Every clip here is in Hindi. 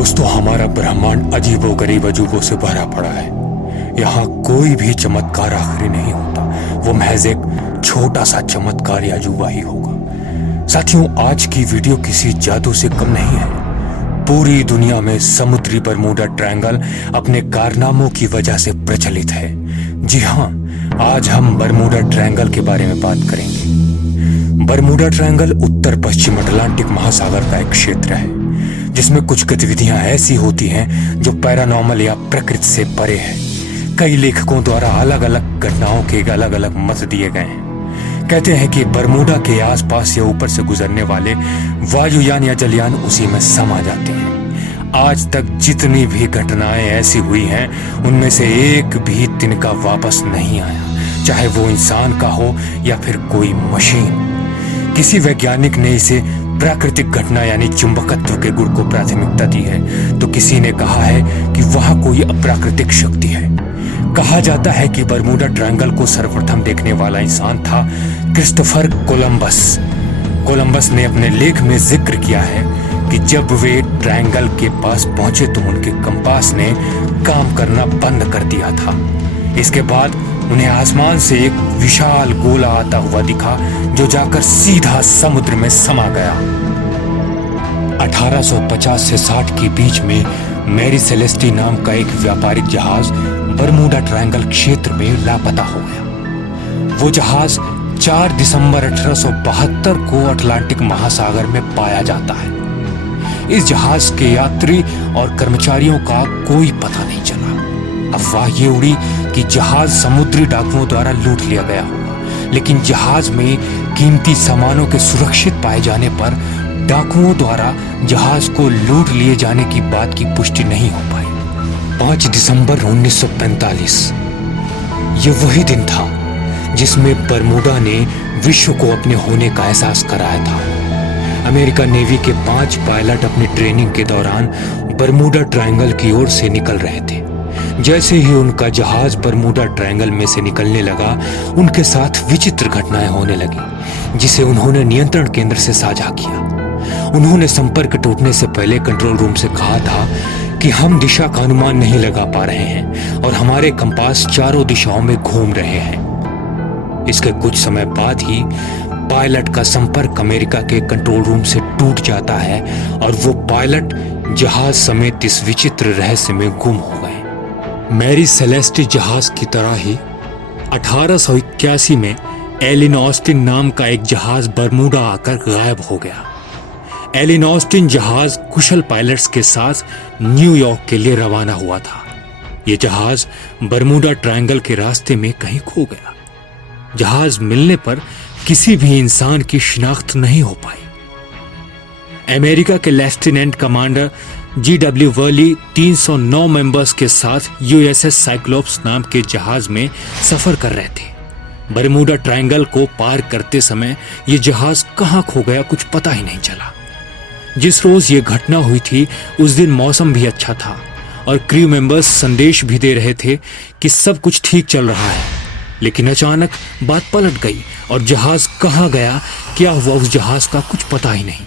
दोस्तों, हमारा ब्रह्मांड अजीबोगरीब अजूबों से भरा पड़ा है। यहाँ कोई भी चमत्कार आखिरी नहीं होता, वो महज एक छोटा सा चमत्कार या अजूबा ही होगा। साथियों, आज की वीडियो किसी जादू से कम नहीं है। पूरी दुनिया में समुद्री बरमूडा ट्रायंगल अपने कारनामों की वजह से प्रचलित है। जी हाँ, आज हम बरमूडा ट्रायंगल के बारे में बात करेंगे। बरमूडा ट्रायंगल उत्तर पश्चिम अटलांटिक महासागर का एक क्षेत्र है जिसमें कुछ गतिविधियां ऐसी होती हैं जो पैरानॉर्मल या प्रकृति से परे है। कई लेखकों द्वारा अलग अलग घटनाओं के अलग अलग मत दिए गए हैं। कहते हैं कि बरमूडा के आसपास या ऊपर से गुजरने वाले वायुयान या जलयान उसी में समा जाते हैं। आज तक जितनी भी घटनाएं ऐसी हुई हैं, उनमें से एक भी तिनका वापस नहीं आया, चाहे वो इंसान का हो या फिर कोई मशीन। किसी वैज्ञानिक ने इसे प्राकृतिक घटना यानी चुंबकत्व के गुण को प्राथमिकता दी है, तो किसी ने कहा है कि वह कोई अप्राकृतिक शक्ति है। कहा जाता है कि बरमूडा ट्रायंगल को सर्वप्रथम देखने वाला इंसान था क्रिस्टोफर कोलंबस। कोलंबस ने अपने लेख में जिक्र किया है कि जब वे ट्रायंगल के पास पहुंचे तो उनके कंपास ने काम करना बंद कर दिया था। इसके बाद उन्हें आसमान से एक विशाल गोला आता हुआ दिखा जो जाकर सीधा समुद्र में समा गया। 1850 से 60 के बीच में मैरी सेलेस्टी नाम का एक व्यापारिक जहाज बरमूडा ट्रायंगल क्षेत्र में लापता हो गया। वो जहाज 4 दिसंबर 1872 को अटलांटिक महासागर में पाया जाता है। इस जहाज के यात्री और कर्मचारियों का कोई पता नहीं चला। अफवाह ये उड़ी कि जहाज समुद्री डाकुओं द्वारा लूट लिया गया होगा, लेकिन जहाज में कीमती सामानों के सुरक्षित पाए जाने पर डाकुओं द्वारा जहाज को लूट लिए जाने की बात की पुष्टि नहीं हो पाई। 5 दिसंबर 1945 ये वही दिन था जिसमें बरमूडा ने विश्व को अपने होने का एहसास कराया था। अमेरिका नेवी के 5 पायलट अपनी ट्रेनिंग के दौरान बरमूडा ट्रायंगल की ओर से निकल रहे थे। जैसे ही उनका जहाज बरमूडा ट्रायंगल में से निकलने लगा, उनके साथ विचित्र घटनाएं होने लगी, जिसे उन्होंने नियंत्रण केंद्र से साझा किया। उन्होंने संपर्क टूटने से पहले कंट्रोल रूम से कहा था कि हम दिशा का अनुमान नहीं लगा पा रहे हैं और हमारे कंपास चारों दिशाओं में घूम रहे हैं। इसके कुछ समय बाद ही पायलट का संपर्क अमेरिका के कंट्रोल रूम से टूट जाता है और वो पायलट जहाज समेत इस विचित्र रहस्य में गुम हो गए। मैरी सेलेस्टी जहाज की तरह ही 1881 में एलिन ऑस्टिन नाम का एक जहाज बरमूडा आकर गायब हो गया। एलिन ऑस्टिन जहाज कुशल पायलट्स के साथ न्यूयॉर्क के लिए रवाना हुआ था। यह जहाज बरमूडा ट्रायंगल के रास्ते में कहीं खो गया। जहाज मिलने पर किसी भी इंसान की शिनाख्त नहीं हो पाई। अमेरिका के lieutenant commander G.W. Worley 309 members के साथ USS साइक्लोप्स नाम के जहाज में सफर कर रहे थे। बरमूडा ट्रायंगल को पार करते समय ये जहाज कहाँ खो गया कुछ पता ही नहीं चला। जिस रोज ये घटना हुई थी उस दिन मौसम भी अच्छा था और क्रू मेंबर्स संदेश भी दे रहे थे कि सब कुछ ठीक चल रहा है। लेकिन अचानक बात पलट गई और जहाज कहाँ गया, क्या हुआ उस जहाज का कुछ पता ही नहीं।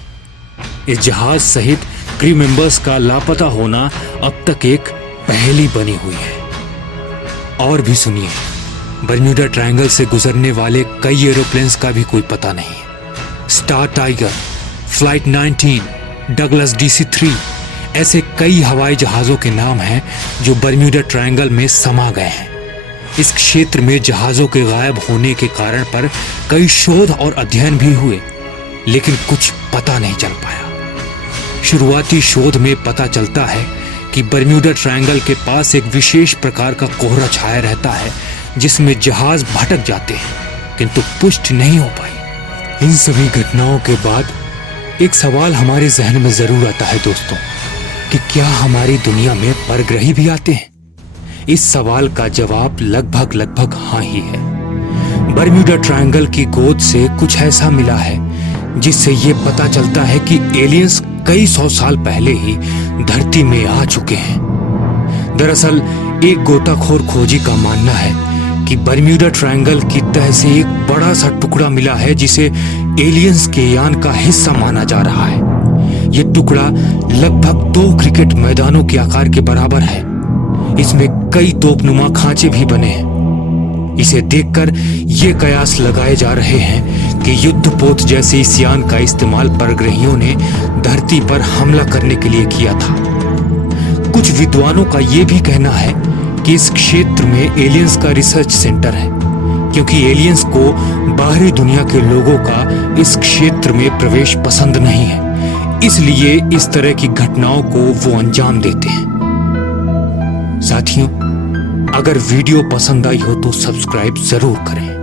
इस जहाज सहित क्रू मेंबर्स का लापता होना अब तक एक पहेली बनी हुई है। और भी सुनिए, बरमूडा ट्रायंगल से गुजरने वाले कई एरोप्लेन्स का भी कोई पता नहीं। Star tiger, flight 19, Douglas DC-3 ऐसे कई हवाई जहाजों के नाम हैं जो बरमूडा ट्रायंगल में समा गए हैं। इस क्षेत्र में जहाजों के गायब होने के कारण पर कई शोध और अध्ययन भी हुए, लेकिन कुछ पता नहीं चल पाया। शुरुआती शोध में पता चलता है कि बरमूडा ट्रायंगल के पास एक विशेष प्रकार का कोहरा छाया रहता है जिसमें जहाज भटक जाते हैं, किंतु पुष्टि नहीं हो पाई। इन सभी घटनाओं के बाद एक सवाल हमारे जहन में जरूर आता है दोस्तों, कि क्या हमारी दुनिया में परग्रही भी आते हैं? इस सवाल का जवाब लगभग हाँ ही है। बरमूडा ट्रायंगल की गोद से कुछ ऐसा मिला है जिससे ये पता चलता है कि एलियंस कई 100 साल पहले ही धरती में आ चुके हैं। दरअसल एक गोताखोर खोजी का मानना है कि बरमूडा ट्रायंगल की तह से एक बड़ा सा टुकड़ा मिला है जिसे एलियंस के यान का हिस्सा माना जा रहा है। ये टुकड़ा लगभग 2 क्रिकेट मैदानों के आकार के बराबर है। इसमें कई तोपनुमा खांचे भी बने हैं। इसे देखकर ये कयास लगाए जा रहे हैं कि युद्धपोत जैसे इस यान का इस्तेमाल परग्रहियों ने धरती पर हमला करने के लिए किया था। कुछ विद्वानों का ये भी कहना है कि इस क्षेत्र में एलियंस का रिसर्च सेंटर है, क्योंकि एलियंस को बाहरी दुनिया के लोगों का इस क्षेत्र में प्रवेश पसंद नहीं है, इसलिए इस तरह की घटनाओं को वो अंजाम देते हैं। साथियों, अगर वीडियो पसंद आई हो तो सब्सक्राइब जरूर करें।